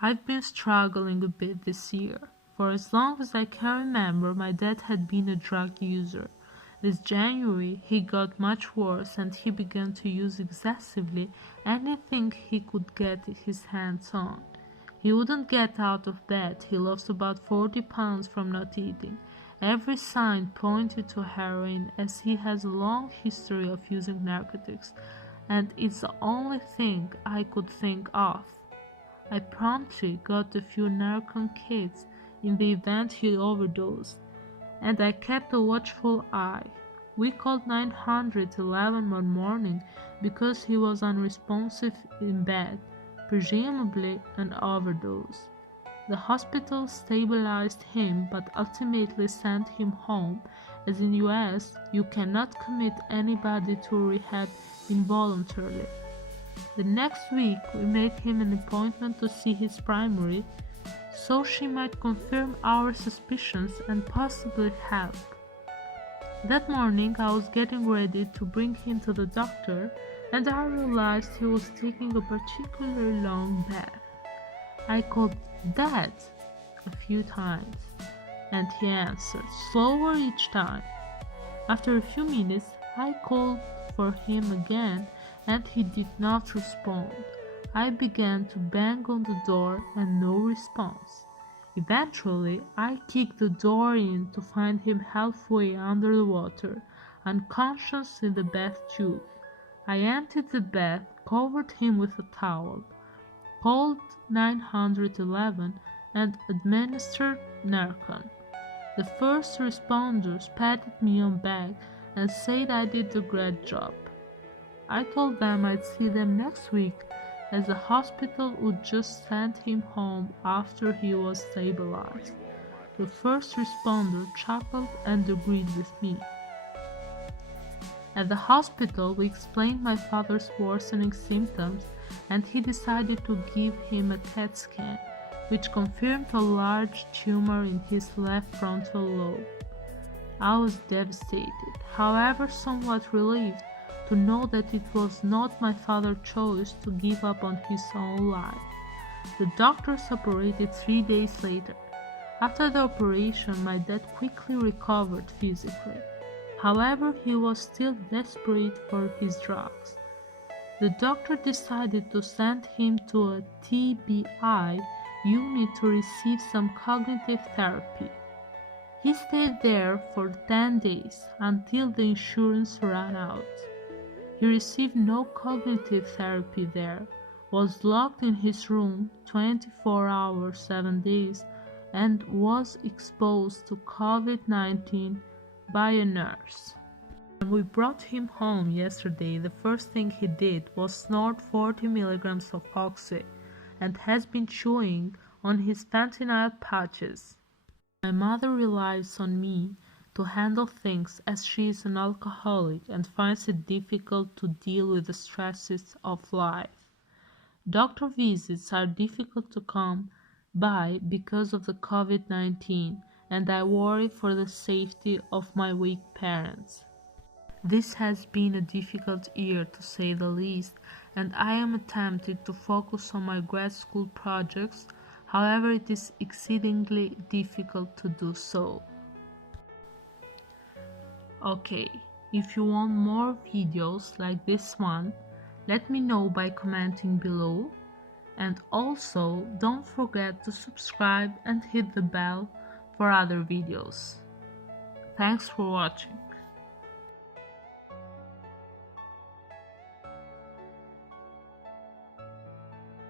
I've been struggling a bit this year. For as long as I can remember, my dad had been a drug user. This January, he got much worse and he began to use excessively anything he could get his hands on. He wouldn't get out of bed. He lost about 40 pounds from not eating. Every sign pointed to heroin, as he has a long history of using narcotics, and it's the only thing I could think of. I promptly got a few Narcan kits in the event he overdosed, and I kept a watchful eye. We called 911 one morning because he was unresponsive in bed, presumably an overdose. The hospital stabilized him but ultimately sent him home, as in US you cannot commit anybody to rehab involuntarily. The next week we made him an appointment to see his primary, so she might confirm our suspicions and possibly help. That morning I was getting ready to bring him to the doctor, and I realized he was taking a particularly long bath. I called "Dad" a few times, and he answered, slower each time. After a few minutes, I called for him again, and he did not respond. I began to bang on the door and no response. Eventually, I kicked the door in to find him halfway under the water, unconscious in the bath tube. I emptied the bath, covered him with a towel, called 911, and administered Narcan. The first responders patted me on the back and said I did a great job. I told them I'd see them next week, as the hospital would just send him home after he was stabilized. The first responder chuckled and agreed with me. At the hospital, we explained my father's worsening symptoms, and he decided to give him a CAT scan, which confirmed a large tumor in his left frontal lobe. I was devastated, however somewhat relieved to know that it was not my father's choice to give up on his own life. The doctors operated 3 days later. After the operation, my dad quickly recovered physically. However, he was still desperate for his drugs. The doctor decided to send him to a TBI unit to receive some cognitive therapy. He stayed there for 10 days until the insurance ran out. He received no cognitive therapy there, was locked in his room 24 hours, 7 days, and was exposed to COVID-19 by a nurse. When we brought him home yesterday, the first thing he did was snort 40 milligrams of oxy and has been chewing on his fentanyl patches. My mother relies on me to handle things, as she is an alcoholic and finds it difficult to deal with the stresses of life. Doctor visits are difficult to come by because of the COVID-19, and I worry for the safety of my weak parents. This has been a difficult year, to say the least, and I am attempting to focus on my grad school projects. However, it is exceedingly difficult to do so. Okay, if you want more videos like this one, let me know by commenting below, and also don't forget to subscribe and hit the bell for other videos. Thanks for watching.